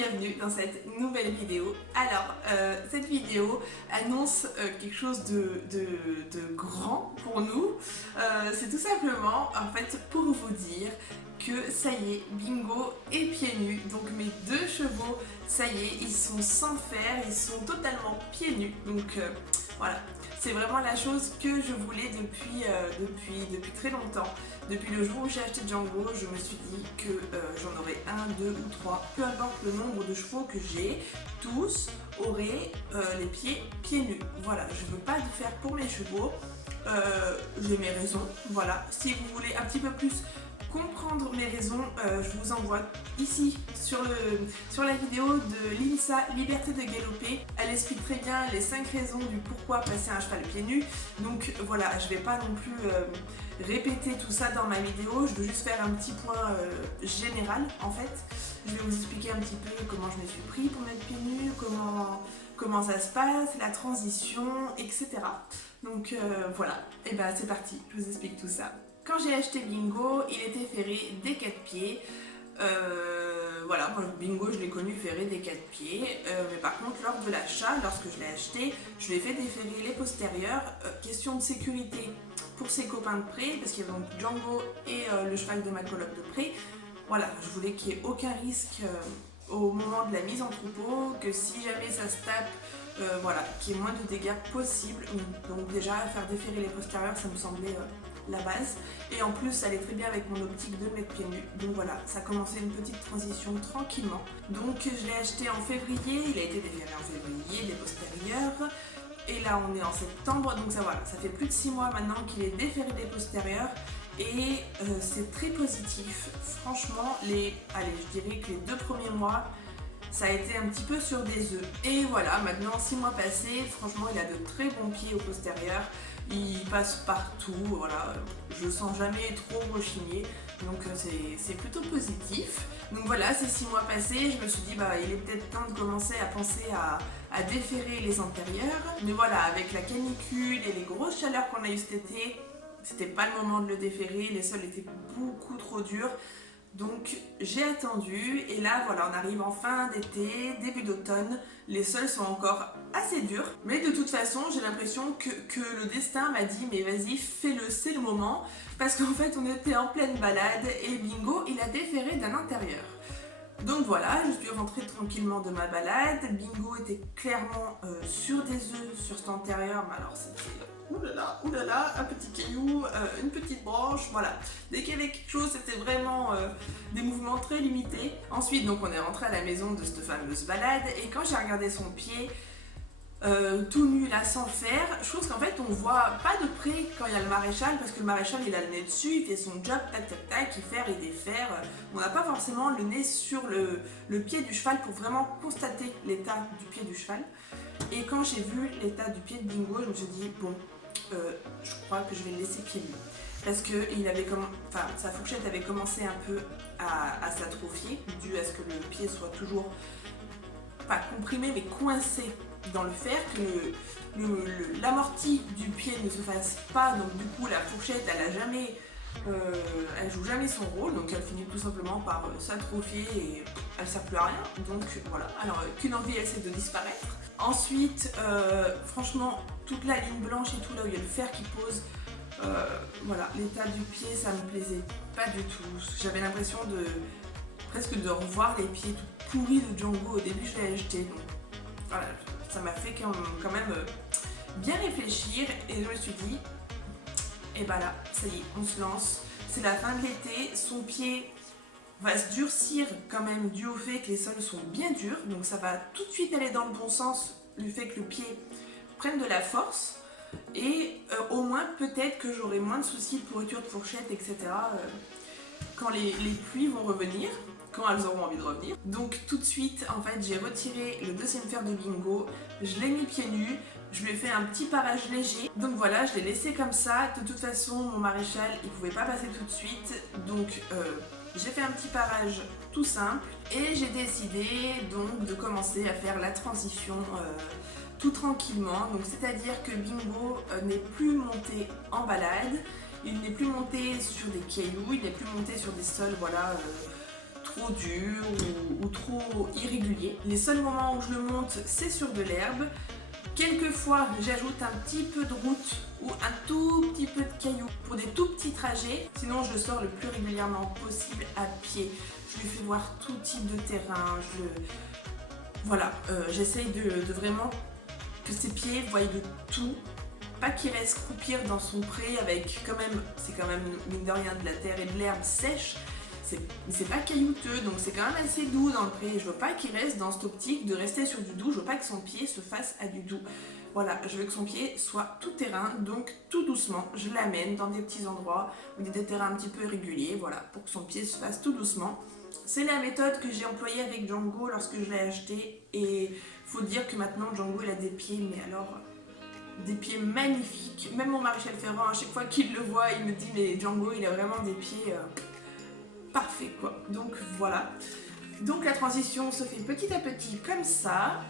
bienvenue dans cette nouvelle vidéo. Alors, cette vidéo annonce quelque chose de grand pour nous. C'est tout simplement, en fait, pour vous dire que ça y est, Bingo est pieds nus. Donc mes deux chevaux, ça y est, ils sont sans fer, ils sont totalement pieds nus. Donc voilà, c'est vraiment la chose que je voulais depuis très longtemps. Depuis le jour où j'ai acheté Django, je me suis dit que j'en aurais un, deux ou trois, peu importe le nombre de chevaux que j'ai, tous auraient les pieds nus. Voilà, je ne veux pas le faire pour mes chevaux, j'ai mes raisons, voilà. Si vous voulez un petit peu plus comprendre mes raisons, je vous envoie ici sur la vidéo de Linsa Liberté de Galoper. Elle explique très bien les 5 raisons du pourquoi passer un cheval pieds nus. Donc voilà, je vais pas non plus répéter tout ça dans ma vidéo, je veux juste faire un petit point général en fait. Je vais vous expliquer un petit peu comment je me suis pris pour mettre pieds nus, comment ça se passe, la transition, etc. Donc voilà, et ben c'est parti, je vous explique tout ça. Quand j'ai acheté Bingo, il était ferré des 4 pieds. Voilà, moi, Bingo, je l'ai connu ferré des 4 pieds. Mais par contre, lors de l'achat, lorsque je l'ai acheté, je lui ai fait déferrer les postérieurs. Question de sécurité pour ses copains de près, parce qu'il y avait donc Django et le cheval de ma coloc de près. Voilà, je voulais qu'il n'y ait aucun risque au moment de la mise en troupeau, que si jamais ça se tape, voilà, qu'il y ait moins de dégâts possible. Donc déjà, faire déferrer les postérieurs, ça me semblait la base. Et en plus, ça allait très bien avec mon optique de mettre pieds nus. Donc voilà, ça commençait une petite transition tranquillement. Donc je l'ai acheté en février, il a été déferré en février, les postérieurs. Et là, on est en septembre, donc ça voilà, ça fait plus de 6 mois maintenant qu'il est déferré des postérieurs. Et c'est très positif. Franchement, je dirais que les 2 premiers mois, ça a été un petit peu sur des œufs. Et voilà, maintenant 6 mois passés, franchement il a de très bons pieds au postérieur. Il passe partout, voilà, je sens jamais trop rechigner, donc c'est plutôt positif. Donc voilà, ces 6 mois passés, je me suis dit bah il est peut-être temps de commencer à penser à déferrer les antérieurs. Mais voilà, avec la canicule et les grosses chaleurs qu'on a eu cet été, c'était pas le moment de le déferrer, les sols étaient beaucoup trop durs. Donc j'ai attendu et là voilà, on arrive en fin d'été, début d'automne, les sols sont encore assez durs, mais de toute façon j'ai l'impression que le destin m'a dit mais vas-y fais-le, c'est le moment, parce qu'en fait on était en pleine balade et Bingo il a déferré d'un intérieur. Donc voilà, je suis rentrée tranquillement de ma balade, Bingo était clairement sur des œufs sur cet antérieur, mais alors c'était oulala, un petit caillou, une petite branche, voilà. Dès qu'il y avait quelque chose, c'était vraiment des mouvements très limités. Ensuite, donc on est rentré à la maison de cette fameuse balade, et quand j'ai regardé son pied, tout nu là sans fer, chose qu'en fait on voit pas de près quand il y a le maréchal, parce que le maréchal il a le nez dessus, il fait son job, tac tac tac, il fait et défaire. On n'a pas forcément le nez sur le pied du cheval pour vraiment constater l'état du pied du cheval. Et quand j'ai vu l'état du pied de Bingo, je me suis dit bon, je crois que je vais le laisser pieds nus, parce que sa fourchette avait commencé un peu à s'atrophier, dû à ce que le pied soit toujours pas comprimé mais coincé dans le fer, que l'amorti du pied ne se fasse pas, donc du coup la fourchette elle joue jamais son rôle, donc elle finit tout simplement par s'atrophier et elle sert plus à rien. Donc voilà, alors qu'une envie essaie de disparaître. Ensuite, franchement, toute la ligne blanche et tout là où il y a le fer qui pose, voilà, l'état du pied ça me plaisait pas du tout. J'avais l'impression presque de revoir les pieds tout pourris de Django au début je l'ai acheté. Donc voilà, ça m'a fait quand même bien réfléchir et je me suis dit et bah là, ça y est, on se lance, c'est la fin de l'été, son pied va se durcir quand même dû au fait que les sols sont bien durs, donc ça va tout de suite aller dans le bon sens, le fait que le pied prenne de la force, et au moins peut-être que j'aurai moins de soucis de pourriture de fourchette, etc. Quand les pluies vont revenir, quand elles auront envie de revenir. Donc tout de suite, en fait, j'ai retiré le 2e fer de Bingo, je l'ai mis pieds nus, je lui ai fait un petit parage léger. Donc voilà, je l'ai laissé comme ça. De toute façon, mon maréchal, il pouvait pas passer tout de suite. Donc j'ai fait un petit parage tout simple. Et j'ai décidé donc de commencer à faire la transition tout tranquillement. Donc c'est-à-dire que Bingo n'est plus monté en balade. Il n'est plus monté sur des cailloux, il n'est plus monté sur des sols, voilà, trop dur ou trop irrégulier. Les seuls moments où je le monte, c'est sur de l'herbe. Quelquefois, j'ajoute un petit peu de route ou un tout petit peu de cailloux pour des tout petits trajets. Sinon, je le sors le plus régulièrement possible à pied. Je lui fais voir tout type de terrain. Voilà, j'essaye de vraiment que ses pieds voient de tout. Pas qu'il reste croupir dans son pré avec c'est quand même mine de rien de la terre et de l'herbe sèche. C'est pas caillouteux, donc c'est quand même assez doux dans le pré. Je veux pas qu'il reste dans cette optique de rester sur du doux, je veux pas que son pied se fasse à du doux. Voilà, je veux que son pied soit tout terrain, donc tout doucement, je l'amène dans des petits endroits ou des terrains un petit peu irréguliers, voilà, pour que son pied se fasse tout doucement. C'est la méthode que j'ai employée avec Django lorsque je l'ai acheté, et faut dire que maintenant Django il a des pieds, mais alors des pieds magnifiques. Même mon maréchal Ferrand, à chaque fois qu'il le voit, il me dit mais Django il a vraiment des pieds parfait quoi. Donc voilà. Donc la transition se fait petit à petit comme ça.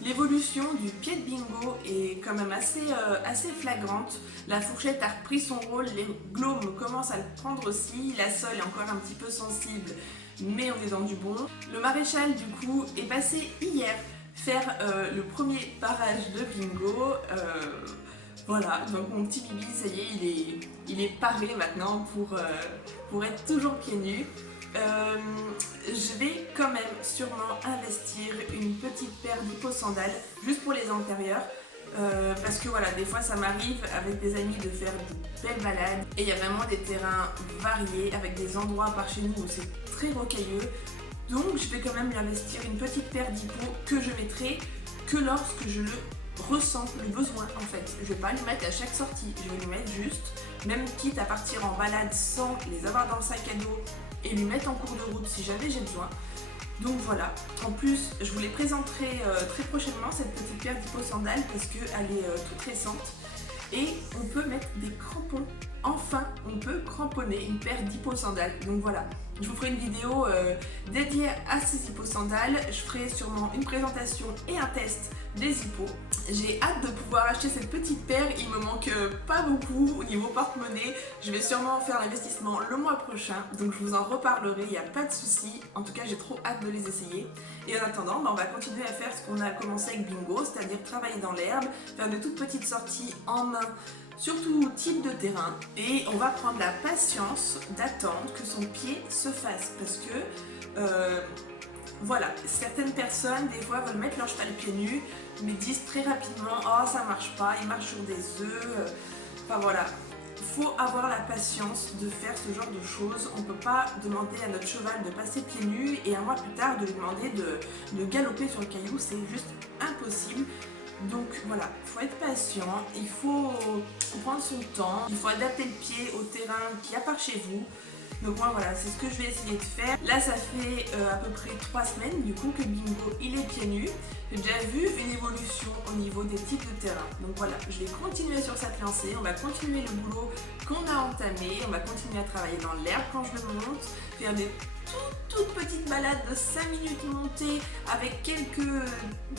L'évolution du pied de Bingo est quand même assez flagrante. La fourchette a repris son rôle, les glaumes commencent à le prendre aussi. La sole est encore un petit peu sensible, mais on est dans du bon. Le maréchal du coup est passé hier faire le premier barrage de Bingo. Voilà, donc mon petit bibi, ça y est, il est paré maintenant pour être toujours pieds nus. Je vais quand même sûrement investir une petite paire d'hippo-sandales juste pour les antérieurs. Parce que voilà, des fois ça m'arrive avec des amis de faire de belles balades et il y a vraiment des terrains variés avec des endroits par chez nous où c'est très rocailleux. Donc je vais quand même lui investir une petite paire d'hippo que je mettrai que lorsque je le ressens le besoin en fait. Je vais pas lui mettre à chaque sortie, je vais lui mettre juste, même quitte à partir en balade sans les avoir dans le sac à dos et lui mettre en cours de route si jamais j'ai besoin. Donc voilà, en plus je vous les présenterai très prochainement cette petite paire d'hippo sandales parce qu'elle est toute récente et on peut mettre des crampons. Enfin, on peut cramponner une paire d'hippo sandales. Donc voilà, je vous ferai une vidéo dédiée à ces hippo sandales. Je ferai sûrement une présentation et un test des hippos. J'ai hâte de pouvoir acheter cette petite paire. Il me manque pas beaucoup au niveau porte-monnaie. Je vais sûrement faire l'investissement le mois prochain. Donc je vous en reparlerai, il n'y a pas de souci. En tout cas, j'ai trop hâte de les essayer. Et en attendant, on va continuer à faire ce qu'on a commencé avec Bingo, c'est-à-dire travailler dans l'herbe, faire de toutes petites sorties en main sur tout type de terrain, et on va prendre la patience d'attendre que son pied se fasse parce que voilà, certaines personnes des fois veulent mettre leur cheval pieds nus mais disent très rapidement oh ça marche pas, il marche sur des œufs, enfin voilà. Faut avoir la patience de faire ce genre de choses. On ne peut pas demander à notre cheval de passer pieds nus et un mois plus tard de lui demander de galoper sur le caillou, c'est juste impossible. Donc voilà, il faut être patient, il faut prendre son temps, il faut adapter le pied au terrain qu'il y a par chez vous. Donc moi voilà, c'est ce que je vais essayer de faire. Là ça fait à peu près 3 semaines du coup que Bingo il est pieds nus. J'ai déjà vu une évolution au niveau des types de terrain. Donc voilà, je vais continuer sur cette lancée, on va continuer le boulot qu'on a entamé, on va continuer à travailler dans l'herbe quand je le monte, faire des toutes petites balades de 5 minutes montées avec quelques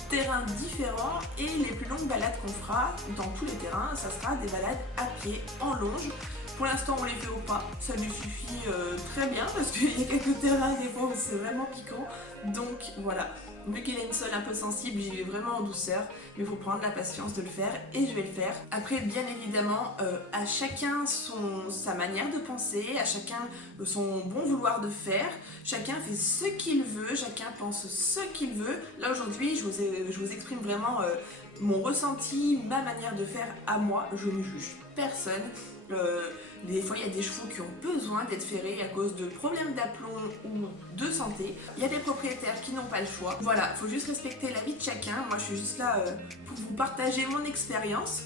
terrains différents, et les plus longues balades qu'on fera dans tous les terrains, ça sera des balades à pied en longe. Pour l'instant on les fait au pas, ça lui suffit très bien parce qu'il y a quelques terrains des fois où c'est vraiment piquant. Donc voilà, vu qu'il a une sole un peu sensible, j'y vais vraiment en douceur, mais il faut prendre la patience de le faire et je vais le faire. Après bien évidemment, à chacun sa manière de penser, à chacun son bon vouloir de faire, chacun fait ce qu'il veut, chacun pense ce qu'il veut. Là aujourd'hui je vous exprime vraiment mon ressenti, ma manière de faire à moi, je ne juge personne. Des fois il y a des chevaux qui ont besoin d'être ferrés à cause de problèmes d'aplomb ou de santé. Il y a des propriétaires qui n'ont pas le choix. Voilà, il faut juste respecter la vie de chacun. Moi je suis juste là pour vous partager mon expérience.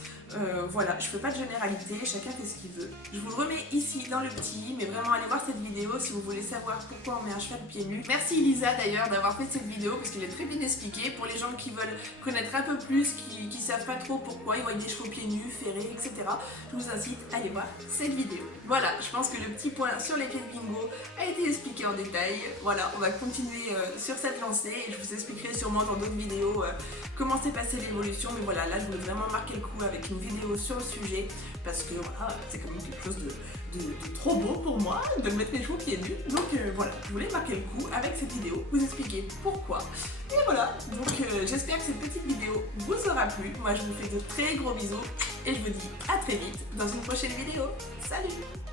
Voilà, je fais pas de généralité, chacun fait ce qu'il veut. Je vous le remets ici dans le petit, mais vraiment allez voir cette vidéo si vous voulez savoir pourquoi on met un cheval pieds nus. Merci Elisa d'ailleurs d'avoir fait cette vidéo parce qu'elle est très bien expliquée pour les gens qui veulent connaître un peu plus, qui savent pas trop pourquoi ils voient des chevaux pieds nus, ferrés, etc. Je vous incite à aller voir cette vidéo. Voilà, je pense que le petit point sur les pieds de Bingo a été expliqué en détail. Voilà, on va continuer sur cette lancée et je vous expliquerai sûrement dans d'autres vidéos comment s'est passée l'évolution. Mais voilà, là je voulais vraiment marquer le coup avec une vidéo sur le sujet parce que voilà, c'est quand même quelque chose de trop beau pour moi de mettre mes cheveux pieds nus. Donc voilà, je voulais marquer le coup avec cette vidéo, vous expliquer pourquoi. Et voilà, donc j'espère que cette petite vidéo vous aura plu. Moi je vous fais de très gros bisous et je vous dis à très vite dans une prochaine vidéo. Salut!